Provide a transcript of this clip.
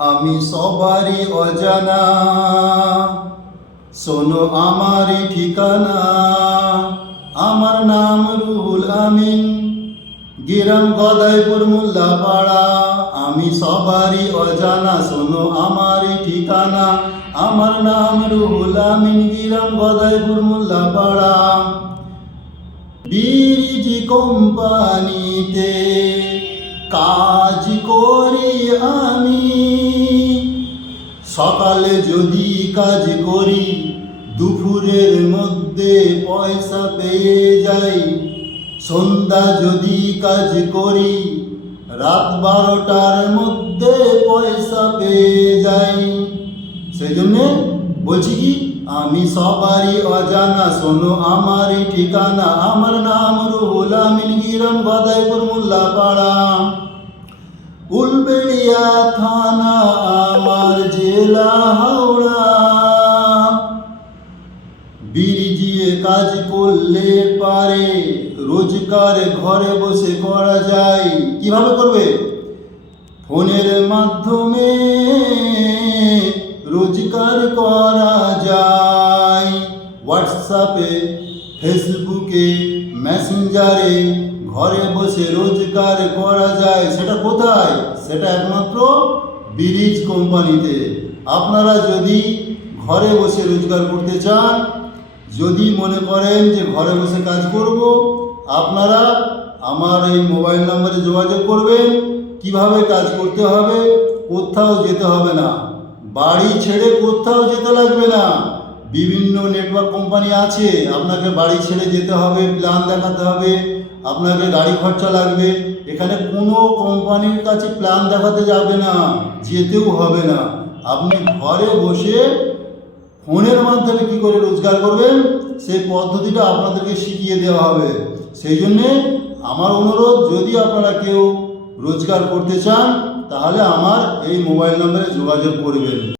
আমি সবারই অজানা, শোনো আমারই ঠিকানা। আমার নাম রুহুল আমিন, গ্রাম গদাইপুর মোল্লাপাড়া। আমি সবারই অজানা, শোনো আমারই ঠিকানা। আমার নাম রুহুল আমিন, গ্রাম গদাইপুর মোল্লাপাড়া। ব্রিজ কোম্পানিতে কাজ করি আমি। সকালে যদি কাজ করি, দুপুরের মধ্যে পয়সা পেয়ে যাই। সন্ধ্যা যদি কাজ করি, রাত 12টার মধ্যে পয়সা পেয়ে যাই। সেই জন্যে বলছি কি, আমি সবারই অজানা, শোনো আমারই ঠিকানা। আমার নাম রুহুল আমিন, গ্রাম গদাইপুর মোল্লাপাড়া। উলবেড়িয়া থানা আমার, জেলা হাওড়া। ব্রিজে কাজ করলে পারে রোজগার ঘরে বসে করা যায়। কিভাবে করবে? ফোনের মাধ্যমে রোজগার করা যায়। হোয়াটসঅ্যাপে, ফেসবুকে, মেসেঞ্জারে ঘরে বসে রোজগার করা যায়। সেটা কোথায়? সেটা একমাত্র ব্রিজ কোম্পানিতে। আপনারা যদি ঘরে বসে রোজগার করতে চান, যদি মনে করেন যে ঘরে বসে কাজ করব, আপনারা আমার এই মোবাইল নম্বরে যোগাযোগ করবেন। কিভাবে কাজ করতে হবে, কোথাও যেতে হবে না, বাড়ি ছেড়ে কোথাও যেতে লাগবে না। বিভিন্ন নেটওয়ার্ক কোম্পানি আছে, আপনাকে বাড়ি ছেড়ে যেতে হবে, প্ল্যান দেখাতে হবে, আপনাকে গাড়ি খরচা লাগবে। এখানে কোনো কোম্পানির কাছে প্ল্যান দেখাতে যাবে না, যেতেও হবে না। আপনি ঘরে বসে ফোনের মাধ্যমে কী করে রোজগার করবেন, সেই পদ্ধতিটা আপনাদেরকে শিখিয়ে দেওয়া হবে। সেই জন্যে আমার অনুরোধ, যদি আপনারা কেউ রোজগার করতে চান, তাহলে আমার এই মোবাইল নম্বরে যোগাযোগ করবেন।